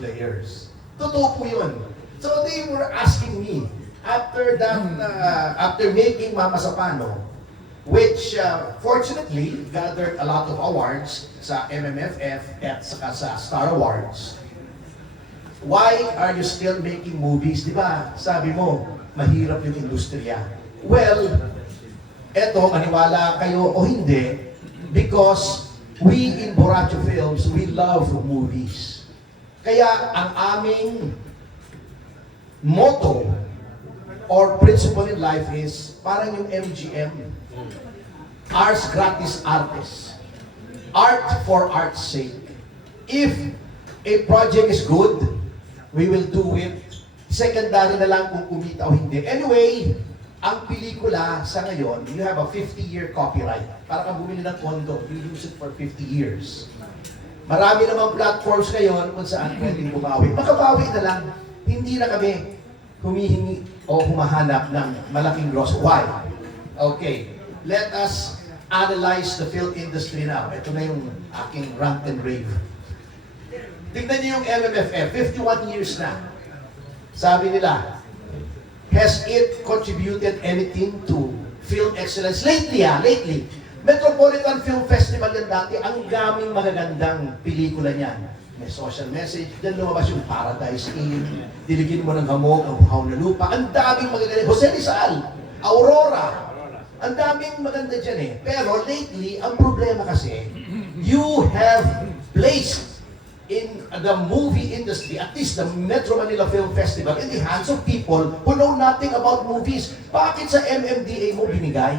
players. Totoo po yun. So they were asking me, after that, after making Mama Sapano, which fortunately gathered a lot of awards sa MMFF at saka sa Star Awards, why are you still making movies? Di ba? Sabi mo, mahirap yung industriya. Well, eto, maniwala kayo o hindi, because we in Borracho Films, we love movies. Kaya ang aming motto or principle in life is parang yung MGM. Ars gratis artis. Art for art's sake. If a project is good, we will do it. Secondary na lang kung kumita o hindi. Anyway, ang pelikula sa ngayon, you have a 50-year copyright. Para kang bumili ng kondo, you use it for 50 years. Marami namang platforms ngayon kung saan pwedeng bumawi. Makabawi na lang, hindi na kami humihingi o humahanap ng malaking gross. Why? Okay, let us analyze the film industry now. Ito na yung aking rant and rave. Tignan niyo yung MMFF, 51 years na. Sabi nila, has it contributed anything to film excellence? Lately, Metropolitan Film Festival yan dati, ang daming magagandang pelikula niyan. May social message, dyan lumabas yung Paradise Inn, diligin mo ng hamog, ang buhaw na lupa, ang daming magagandang, Jose Rizal, Aurora, ang daming maganda dyan eh. Pero lately, ang problema kasi, you have placed in the movie industry, at least the Metro Manila Film Festival, in the hands of people who know nothing about movies. Bakit sa MMDA mo binigay?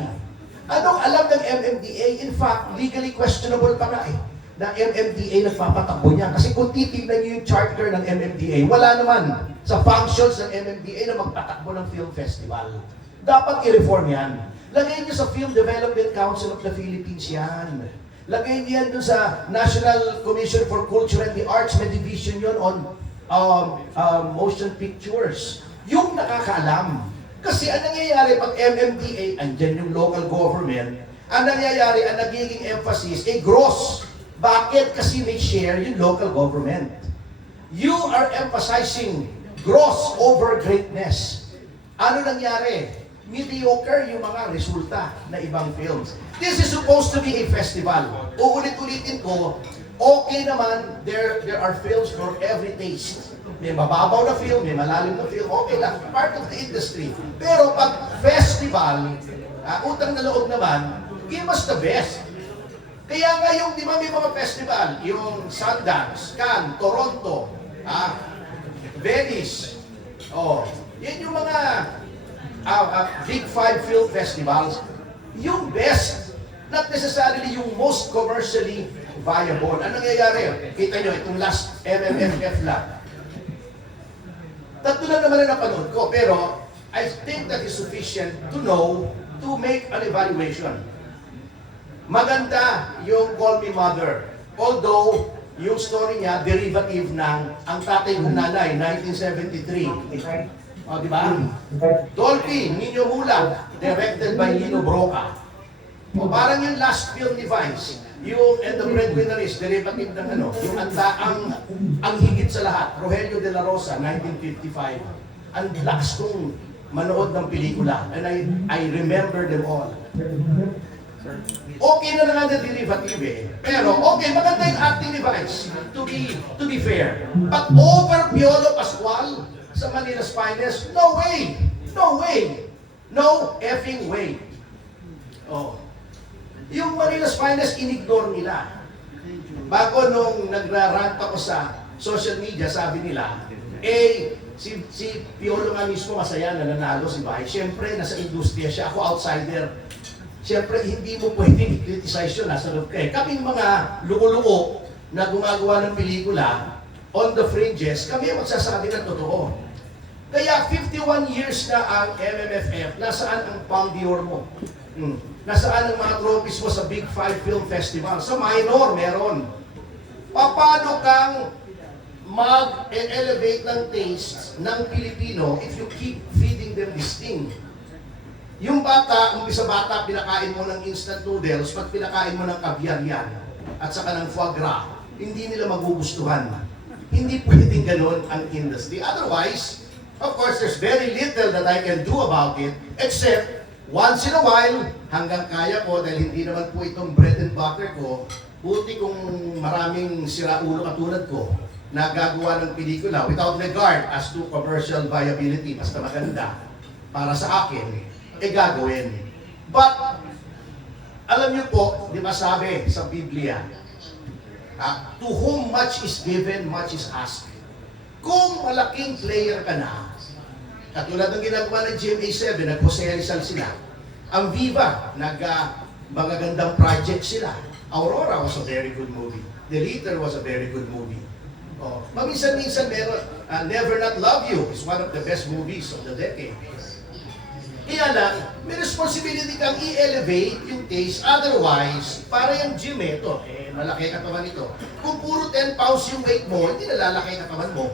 Anong alam ng MMDA? In fact, legally questionable pa nga eh, na MMDA nagpapatakbo niya. Kasi kung titignan niyo yung charter ng MMDA, wala naman sa functions ng MMDA na magpatakbo ng film festival. Dapat i-reform yan. Lagay niyo sa Film Development Council of the Philippines yan. Lagay niyo yan dun sa National Commission for Culture and the Arts, may division yun on motion pictures. Yung nakakaalam. Kasi ang nangyayari pag MMDA, andyan yung local government, ang nangyayari, ang nagiging emphasis, gross. Bakit? Kasi may share yung local government. You are emphasizing gross over greatness. Ano nangyari? Mediocre yung mga resulta na ibang films. This is supposed to be a festival. Uulit-ulitin ko, okay naman, there are films for every taste. May mababaw na film, may malalim na film, okay lang, part of the industry. Pero pag festival, utang na loob naman, give us the best. Kaya nga yung, di ba may mga festival, yung Sundance, Cannes, Toronto, Venice, yan yung mga Big Five film festivals, yung best, not necessarily yung most commercially viable. Ano nangyayari? Kita nyo, itong last MMFF lang. Tatlo lang naman na napanood ko, pero I think that is sufficient to know, to make an evaluation. Maganda yung Call Me Mother. Although, yung story niya, derivative ng ang tatay kong nanay, 1973. O, di ba? Dolphy, Nino Hula, directed by Lino Broca. O, parang yung last film ni Vice, yung And the Breadwinner is derivative ng ano, yung ang higit sa lahat, Rogelio de la Rosa, 1955. Ang lakas kong manood ng pelikula, and I remember them all. Okay na nga na derivative eh. Pero okay, maganda yung acting ni Vice, to be fair. But over Piolo Pascual sa Manila's Finest, no way! No way! No effing way! Oh. Yung Manila's Finest, inignore nila. Bago nung nagrarant ako sa social media, sabi nila, si Piolo nga mismo masaya na nanalo si Vice. Siyempre, nasa industriya siya. Ako outsider. Siyempre, hindi mo pwedeng i-criticize yun. Nasa loob ka eh. Kaming mga luko-luko na gumagawa ng pelikula, on the fringes, kami magsasabi ng totoo. Kaya 51 years na ang MMFF, nasaan ang Palme d'Or mo? Nasaan ang mga trophies mo sa Big Five Film Festival? Sa minor, meron. Paano kang mag-elevate ng taste ng Pilipino if you keep feeding them this thing? Yung bata, kung isa bata, pinakain mo ng instant noodles, pag pinakain mo ng caviar yan, at saka ng foie gras, hindi nila magugustuhan. Hindi pwedeng ganun ang industry. Otherwise, of course, there's very little that I can do about it, except once in a while, hanggang kaya ko, dahil hindi naman po itong bread and butter ko, buti kung maraming siraulo katulad ko, na gagawa ng pelikula without regard as to commercial viability, basta maganda, para sa akin, gagawin. But, alam niyo po, di ba sabi sa Biblia, to whom much is given, much is asked. Kung malaking player ka na, katulad ng ginagawa ng GMA7, nag-Jose Rizal sila, ang Viva, magagandang project sila. Aurora was a very good movie. The Leader was a very good movie. Oh, maminsan-minsan meron, Never Not Love You is one of the best movies of the decade. Kaya lang, may responsibility kang i-elevate yung taste. Otherwise, para yung gym ito, malaki katawan ito. Kung puro 10 pounds yung weight mo, hindi nalalaki katawan mo.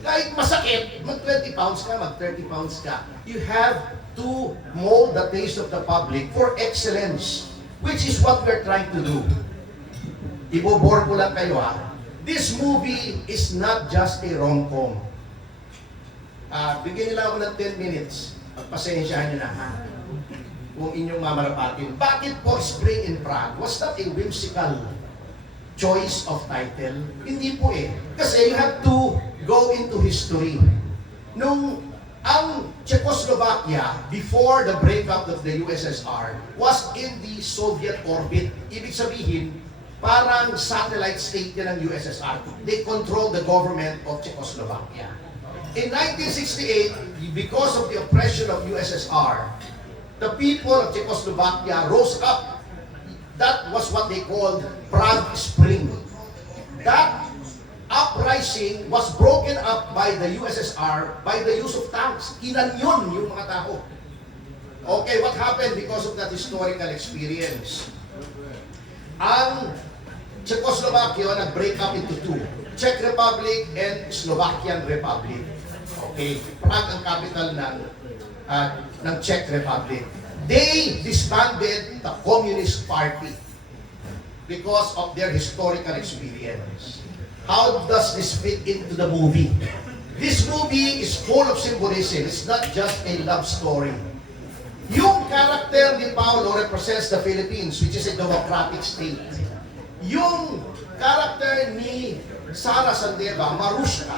Kahit masakit, mag 20 pounds ka, mag 30 pounds ka. You have to mold the taste of the public for excellence, which is what we're trying to do. Ibobore ko lang kayo ha. This movie is not just a rom-com. Bigyan nila ako ng 10 minutes. Pagpasensyahan nyo na ha. Kung inyong mamarapatin. Bakit po Spring in Prague? Was that a whimsical choice of title? Hindi po eh. Kasi you have to go into history. Nung ang Czechoslovakia, before the breakup of the USSR, was in the Soviet orbit. Ibig sabihin, parang satellite state yan ng USSR. They control the government of Czechoslovakia. In 1968, because of the oppression of USSR, the people of Czechoslovakia rose up. That was what they called Prague Spring. That uprising was broken up by the USSR by the use of tanks. Kinanyon yung mga tao. Okay, what happened because of that historical experience? Ang Czechoslovakia nag-break up into two. Czech Republic and Slovakian Republic. Okay, Prague ang capital ng Czech Republic. They disbanded the Communist Party because of their historical experience. How does this fit into the movie? This movie is full of symbolism. It's not just a love story. Yung character ni Paulo represents the Philippines, which is a democratic state. Yung character ni Sara Sandeva, Marushka,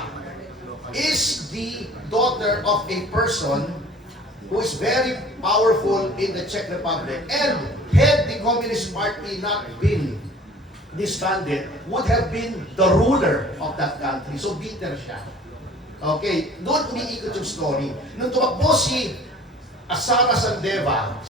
is the daughter of a person who is very powerful in the Czech Republic. And had the Communist Party not been disbanded, would have been the ruler of that country. So bitter siya. Okay, doon umiikot yung story. Nung tumakbo si Sara Sandeva,